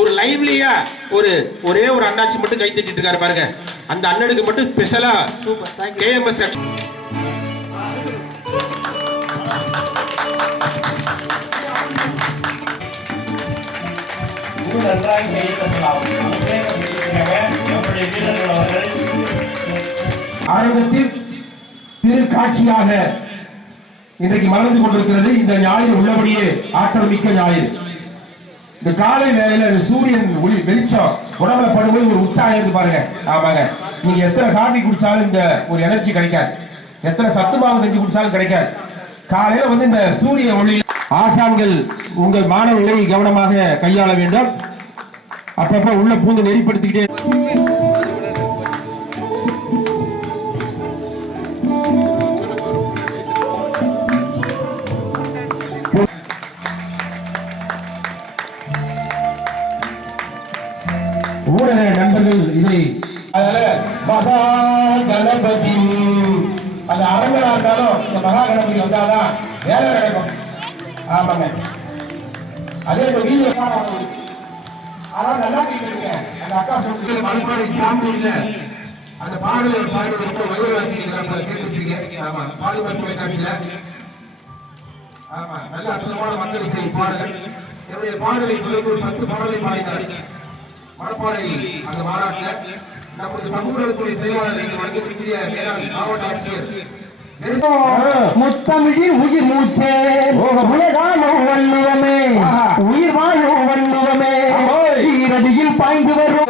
ஒரு லைவ்லியா ஒரு ஒரே ஒரு அண்ணாச்சி மட்டும் கை தட்டிட்டு இருக்காரு பாருங்க. அந்த அண்ணனுக்கு மட்டும் ஸ்பெஷலா கேஎம்எஸ் ஆரம்பத்தில் திரு காட்சியாக இன்றைக்கு மலர்ந்து கொண்டிருக்கிறது இந்த ஞாயிறு உள்ளபடியே ஆற்றல் மிக்க ஞாயிறு. இந்த காலை வேலையில இந்த சூரியன் ஒளி வெளிச்சம் உடம்புல படும்போது ஒரு உற்சாகம் இருந்து பாருங்க. ஆமாங்க. நீங்க எத்தனை காபி குடிச்சாலும் இந்த ஒரு எனர்ஜி கிடைக்காது. எத்தனை சத்து மாவு செஞ்சு குடிச்சாலும் கிடைக்காது. காலையில வந்து இந்த சூரிய ஒளி ஆசான்கள் உங்கள் மாணவர்களை கவனமாக கையாள வேண்டும். அப்பப்ப உள்ள பூந்து நெறிப்படுத்திக்கிட்டே நண்பர்கள் அதனால மகா கணபதி அந்த அரங்கனா இருந்தாலும் இந்த மகா கணபதி வந்தாதான் வேலை நடக்கும். ஆமாங்க. அதே இந்த வீடியோ ஆனா நல்லா கேட்குறீங்க அந்த அக்கா சொல்றது மலைப்பாடு சாம்பியில் அந்த பாடலை பாடுறது ரொம்ப வைரவாக்கி கேட்டுருக்கீங்க ஆமா. பாலிமர் தொலைக்காட்சியில ஆமா. நல்ல அற்புதமான மக்கள் இசை பாடல் என்னுடைய பாடலை தொலைக்கு ஒரு பத்து பாடலை பாடினார். மணப்பாறை அந்த மாநாட்டில் நம்முடைய சமூக நலத்துறை செயலாளர் இங்கு வழங்கக்கூடிய மேலாள் மாவட்ட ஆட்சியர். முத்தமிழி உயிர் மூச்சே. உலகானும் வள்ளுவமே. உயிர் வாழும் வள்ளுவமே. ஈரடியில் பாய்ந்து வரும்.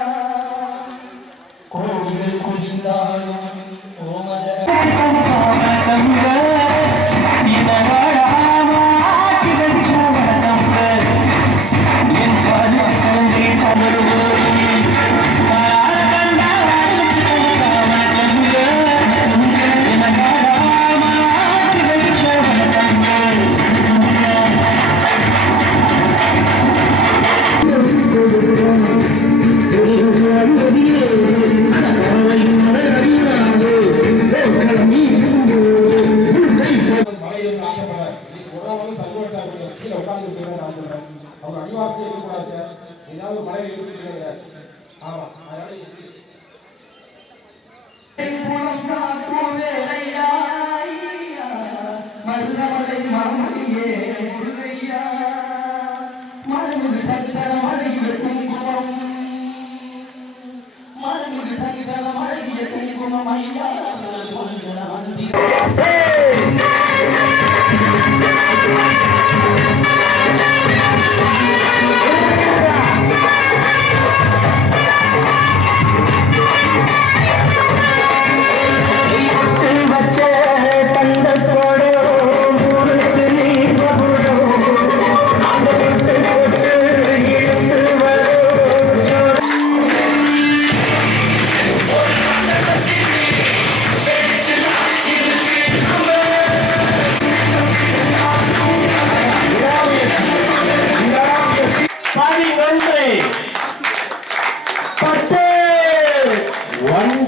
고기를 고진다 하여 오마대 உறவு கீழே உட்கார்ந்து நான் சொல்றேன் அவங்க அடிவாரத்தை இருக்கக்கூடாது ஏதாவது மழை இருக்கிறீங்க ஆமா அதனால மருதமலை மாமணியே முருகையா மருமிகு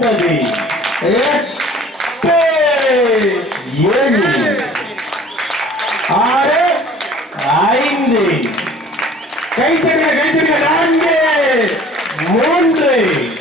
ஒன்பது எட்டு ஏழு. ஆறு ஐந்து. கைத்தறிக கைத்தறிக நான்கு. மூன்று.